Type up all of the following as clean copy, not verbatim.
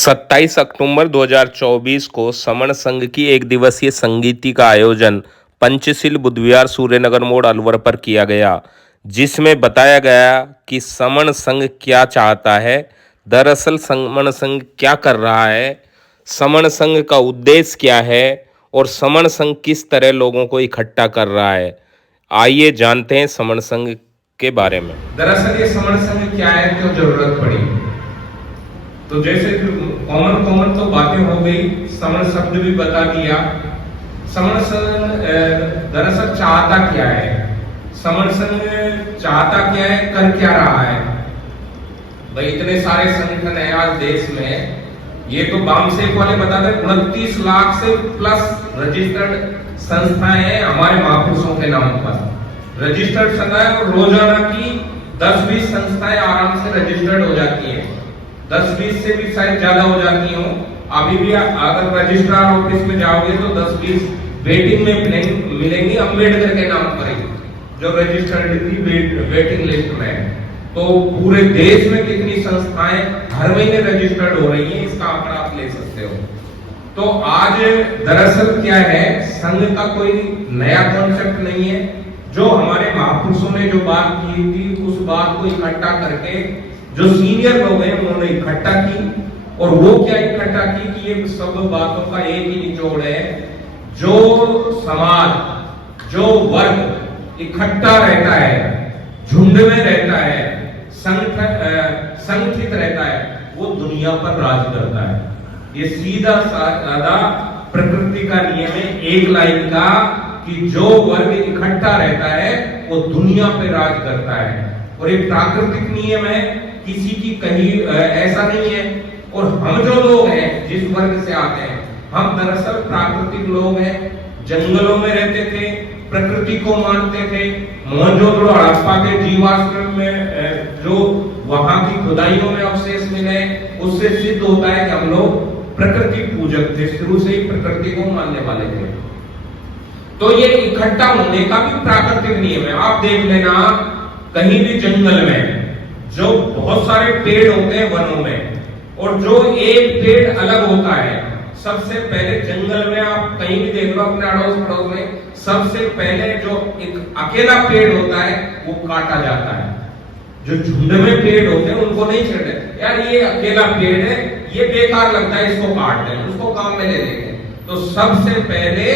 27 अक्टूबर 2024 को समण संघ की एक दिवसीय संगीति का आयोजन पंचशील बुध विहार सूर्यनगर मोड़ अलवर पर किया गया, जिसमें बताया गया कि समण संघ क्या चाहता है। दरअसल समण संघ क्या कर रहा है, समण संघ का उद्देश्य क्या है और समण संघ किस तरह लोगों को इकट्ठा कर रहा है। आइए जानते हैं समण संघ के बारे में। दरअसल ये समण संघ क्या है, क्यों जरूरत पड़ी। तो जैसे कॉमन तो बातें हो गई, समण शब्द भी बता दिया। समण संघ दरअसल चाहता क्या है, समण संघ चाहता क्या है, कर क्या रहा है। भाई इतने सारे संगठन है आज देश में, ये तो बामसेक वाले बता दें 29 लाख से प्लस रजिस्टर्ड संस्थाएं हैं हमारे महापुरुषों के नाम पर। रजिस्टर्ड संस्थाएं और रोजाना की 10-20 संस्थाएं आराम से रजिस्टर्ड हो जाती है, 10-20 से भी शायद ज्यादा हो जाती हो। अभी भी अगर रजिस्ट्रार ऑफिस में जाओगे तो 10-20 वेटिंग में मिलेंगी अम्बेडकर के नाम पर ही, जो रजिस्टर्ड वेटिंग लिस्ट में है। तो पूरे देश में कितनी संस्थाएं हर महीने रजिस्टर्ड हो रही हैं, इसका आंकड़ा आप ले सकते हो। तो आज दरअसल क्या है, संघ का कोई नया कॉन्सेप्ट नहीं है। जो हमारे महापुरुषों ने जो बात की थी, उस बात को इकट्ठा करके जो सीनियर लोग हैं उन्होंने इकट्ठा की। और वो क्या इकट्ठा की कि ये सब बातों का एक ही निचोड़ है, जो समाज, जो वर्ग इकट्ठा रहता है, झुंड में रहता है, संगठित रहता है, वो दुनिया पर राज करता है। ये सीधा साधा प्रकृति का नियम है, एक लाइन का, कि जो वर्ग इकट्ठा रहता है वो दुनिया पे राज करता है। और एक प्राकृतिक नियम है, किसी की कहीं ऐसा नहीं है। और हम जो लोग हैं, जिस वर्ग से आते हैं, हम दरअसल प्राकृतिक लोग हैं, जंगलों में रहते थे, प्रकृति को मानते थे। मोहनजोदड़ो हड़प्पा के जीवाश्म में जो वहां की खुदाइयों में अवशेष मिले, उससे सिद्ध होता है कि हम लोग प्रकृति पूजक थे, शुरू से ही प्रकृति को मानने वाले थे। तो ये इकट्ठा होने का भी प्राकृतिक नियम है। आप देख लेना, कहीं भी जंगल में जो बहुत सारे पेड़ होते हैं वनों में, और जो एक पेड़ अलग होता है, सबसे पहले जंगल में आप कहीं भी देख लो अपने अड़ोस पड़ोस में, सबसे पहले जो एक अकेला पेड़ होता है वो काटा जाता है। जो झुंड में पेड़ होते हैं उनको नहीं छेड़ते, यार ये अकेला पेड़ है, ये बेकार लगता है, इसको काट दें, उसको काम में ले लेंगे। तो सबसे पहले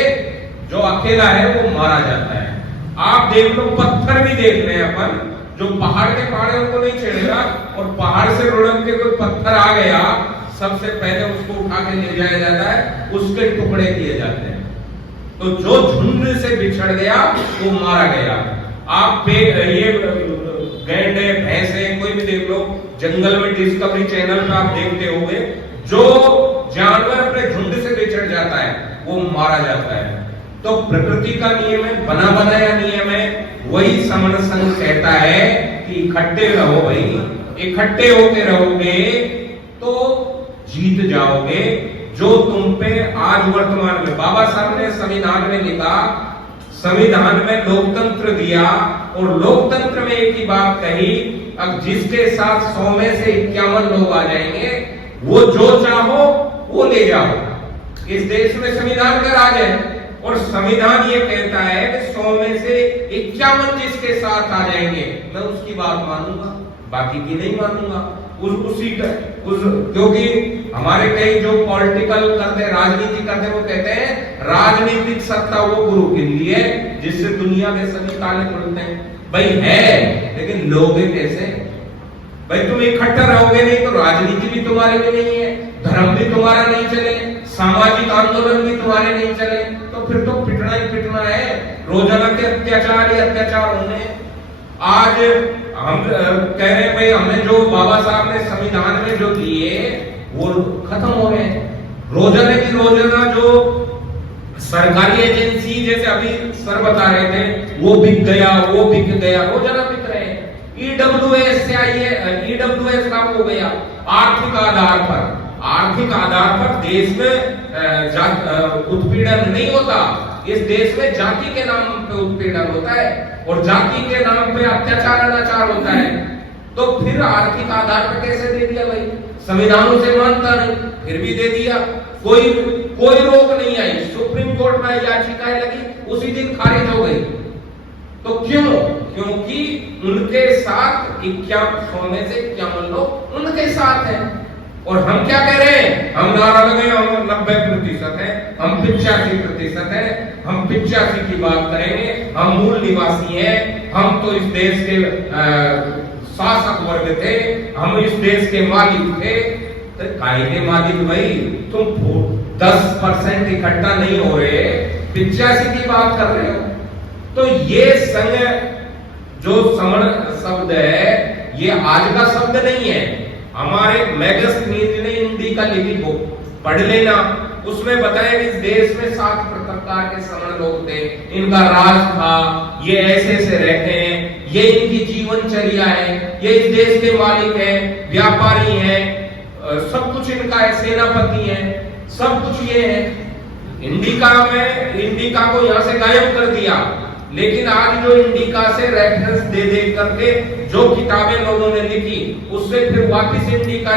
जो अकेला है वो मारा जाता है। आप देख लो, पत्थर भी देख रहे हैं अपन, जो पहाड़ के पहाड़ उनको नहीं छेड़ेगा, और पहाड़ से रुढ़क के कोई पत्थर आ गया, सबसे पहले उसको उठा के ले जाया जाता है, उसके टुकड़े किए जाते हैं। तो जो झुंड से बिछड़ गया वो मारा गया। आप ये गैंडे, भैंसे, कोई भी देख लो, जंगल में डिस्कवरी चैनल पे आप देखते होंगे, जो जानवर अपने झुंड से बिछड़ जाता है वो मारा जाता है। तो प्रकृति का नियम है, बना बनाया नियम है। वही समण संघ कहता है कि इकट्ठे रहो भाई, इकट्ठे होके रहोगे तो जीत जाओगे। जो तुम पे आज वर्तमान में बाबा साहब ने संविधान में लिखा, संविधान में लोकतंत्र दिया, और लोकतंत्र में एक ही बात कही, अब जिसके साथ 100 में से 51 लोग आ जाएंगे, वो जो चाहो वो ले जाओ। इस देश में संविधान का राज है, और संविधान ये कहता है कि 100 में से 51 जिसके साथ आ जाएंगे मैं उसकी बात मानूंगा, बाकी की नहीं मानूंगा। क्योंकि हमारे कई जो पॉलिटिकल करते, राजनीति करते, वो कहते हैं राजनीतिक सत्ता वो गुरु के लिए जिससे दुनिया के सभी ताले खुलते हैं। भाई है, लेकिन लोगे कैसे? भाई तुम इकट्ठा रहोगे नहीं तो राजनीति भी तुम्हारे लिए नहीं है, धर्म भी तुम्हारा नहीं चले, सामाजिक आंदोलन भी तुम्हारे नहीं चले, तो फिर तो पिटना ही पिटना है। रोजाना के अत्याचार ही अत्याचार होंगे। आज हम कह रहे हैं भाई, हमने जो बाबा साहब ने संविधान में जो दिए वो खत्म हो रहे हैं। रोजाना की रोजाना जो सरकारी एजेंसी, जैसे अभी सर बता रहे थे, वो बिक गया, वो बिक गया, रोजाना बिक रहे हैं। ईडब्ल्यूएस से आइए, ईडब्ल्यूएस काम हो गया आर्थिक आधार पर। आर्थिक आधार पर देश में उत्पीड़न नहीं होता, इस देश में जाति के नाम पे उत्पीड़न होता है, और जाति के नाम पे अत्याचार अनाचार होता है। तो फिर आर्थिक आधार पर कैसे दे दिया भाई? संविधान उसे मानता नहीं, फिर भी दे दिया। कोई रोक नहीं आई, सुप्रीम कोर्ट में याचिकाएं लगी, उसी दिन खारिज हो गई। तो क्यों? क्योंकि उनके साथ 51 में से 51 लोग उनके साथ हैं। और हम क्या कह रहे हैं? हम नारा लगे हम 90% है, हम 85% है, हम 85 की बात करेंगे, हम मूल निवासी हैं, हम तो इस देश के शासक वर्ग थे, हम इस देश के मालिक थे। तो कायदे मालिक भाई, तुम 10% इकट्ठा नहीं हो रहे, 85 की बात कर रहे हो। तो ये संघ जो समण शब्द है, ये आज का शब्द नहीं है। हमारे मैगस ने हिंदी का लिखी बुक पढ़ लेना, उसमें बताया कि इस देश में 7 प्रकार के समण लोग थे, इनका राज था, ये ऐसे से रहते हैं, ये इनकी जीवनचर्या है, ये इस देश के मालिक हैं, व्यापारी हैं, सब कुछ इनका है, सेनापति हैं, सब कुछ ये है। इंडिका को यहां से गायब कर दिया, लेकिन आज जो इंडिका से रेफरेंस दे करके जो किताबें लोगों ने लिखी, उससे फिर वापस इंडिका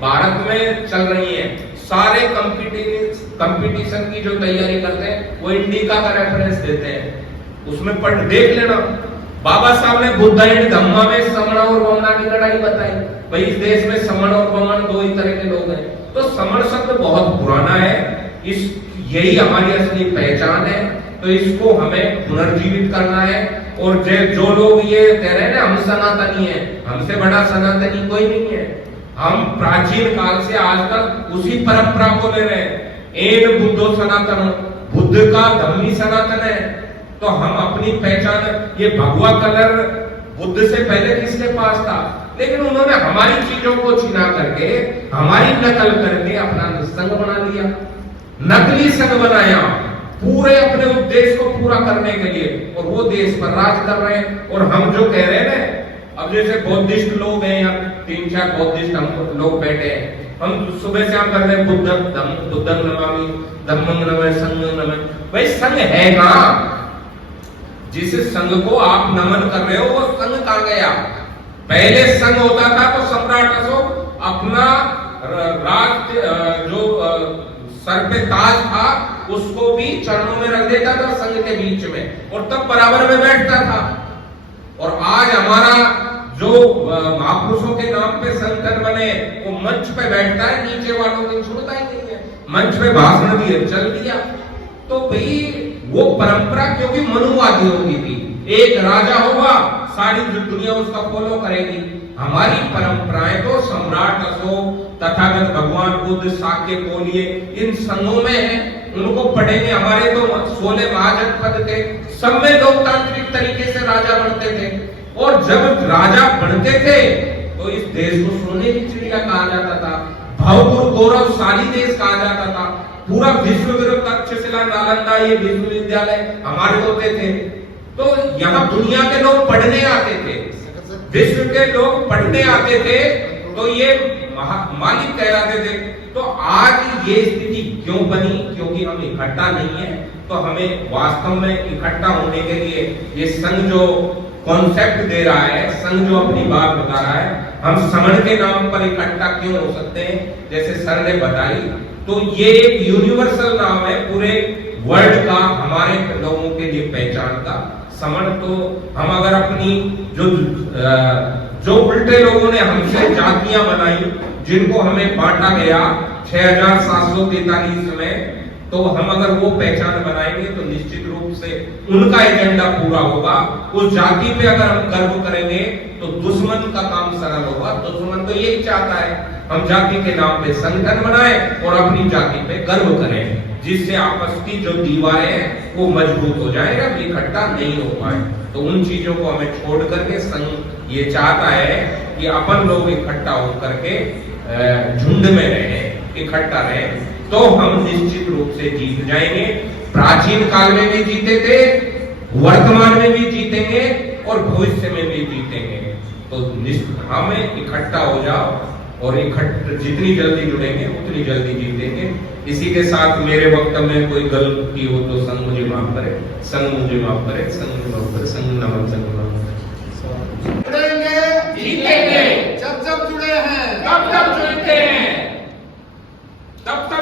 भारत में चल रही है। सारे कंपटीशन की जो तैयारी करते हैं वो इंडिका का रेफरेंस देते हैं, उसमें पढ़ देख लेना। बाबा साहब ने बुद्ध एंड धम्मा में समण और वमन की लड़ाई बताई। भाई इस देश में समण और वमन 2 ही तरह के लोग हैं। तो समण शब्द बहुत पुराना है, यही हमारी असली पहचान है। तो इसको हमें पुनर्जीवित करना है। और जो लोग ये कह रहे हैं ना हम सनातनी हैं, हमसे बड़ा सनातनी कोई नहीं है। हम प्राचीन काल से आज तक उसी परंपरा को ले रहे हैं। एन बुद्धो सनातन, बुद्ध का धम्मी सनातन है। तो हम अपनी पहचान, ये भगवा कलर बुद्ध से पहले किसके पास था? लेकिन उन्होंने हमारी चीजों को छिना करके, हमारी नकल करके अपना संघ बना लिया, नकली संघ बनाया, पूरे अपने उद्देश्य को पूरा करने के लिए, और वो देश पर राज कर रहे हैं। और हम जो कह रहे हैं ना, अब जैसे बौद्धिस्ट लोग हैं या 3-4 बौद्धिस्ट हम लोग बैठे हैं, हम सुबह से हम कर रहे हैं बुद्धं नमामि, धम्मं नमः, संघं नमः। भाई संघ है कहां? जिस संघ को आप नमन कर रहे हो वो संघ कहां गया? पहले संघ होता था तो सम्राट अशोक अपना राज जो सर पे ताज था उसको भी चरणों में रख देता था संघ के बीच में, और तब बराबर में बैठता था। और आज हमारा जो महापुरुषों के नाम पे संगठन बने, वो मंच पे बैठता है, नीचे वालों की सुनता ही नहीं है। मंच पे भाषण दिए, चल दिया। तो भाई वो परंपरा क्योंकि मनुवादियों की थी, एक राजा होगा, सारी दुनिया उसका फॉलो करेगी। हमारी परंपराएं तो सम्राट अशोक, तथागत भगवान बुद्ध, शाक्य कोलिये, इन संघों में है। उनको पढ़ेंगे। हमारे तो 16 महाजनपद थे, सब में लोकतांत्रिक तरीके से राजा बनते थे। और जब राजा बनते थे तो इस देश को सोने की चिड़िया कहा जाता था, भवगुरु गौरवशाली देश कहा जाता था। पूरा विश्व विरुद्ध तक्षशिला, नालंदा, ये विश्वविद्यालय हमारे होते थे। तो यहाँ दुनिया के लोग पढ़ने आते थे, विश्व के लोग पढ़ने आते थे, तो ये मालिक कहलाते थे। तो आज ये स्थिति क्यों बनी? क्योंकि हम इकट्ठा नहीं है। तो हमें वास्तव में इकट्ठा होने के लिए ये संघ जो कॉन्सेप्ट दे रहा है, संघ जो अपनी बात बता रहा है, हम समण के नाम पर इकट्ठा क्यों हो सकते हैं, जैसे सर ने बताई। तो ये एक यूनिवर्सल नाम है पूरे वर्ल्ड का, हमारे लोगों के लिए पहचान का। समण तो हम अगर अपनी जो उल्टे लोगों ने हमसे जातियां बनाई, जिनको हमें बांटा गया 6743 में, तो हम अगर वो पहचान बनाएंगे तो निश्चित रूप से उनका एजेंडा पूरा होगा। उस जाति पे अगर हम गर्व करेंगे तो दुश्मन का काम सरल होगा। दुश्मन तो यही चाहता है हम जाति के नाम पे संगठन बनाएं और अपनी जाति पे गर्व करें, जिससे आपस की जो दीवारें हैं वो मजबूत हो जाए या इकट्ठा नहीं हो पाए। तो उन चीजों को हमें छोड़ करके संघ ये चाहता है कि अपन लोग इकट्ठा होकर के झुंड में रहें, इकट्ठा रहें, तो हम निश्चित रूप से जीत जाएंगे। प्राचीन काल में भी जीते थे, वर्तमान में भी जीतेंगे और भविष्य में भी जीतेंगे। तो हमें इकट्ठा हो जाओ और जितनी जल्दी जुड़ेंगे उतनी जल्दी जीतेंगे। इसी के साथ मेरे वक्त में कोई गलती हो तो संघ मुझे माफ करे, संघ मुझे माफ करे, संघ मुझे माफ करे, संघ नमन, संघ नमन। जीतेंगे जब जब जुड़े हैं तब तब जुड़ते हैं तब तब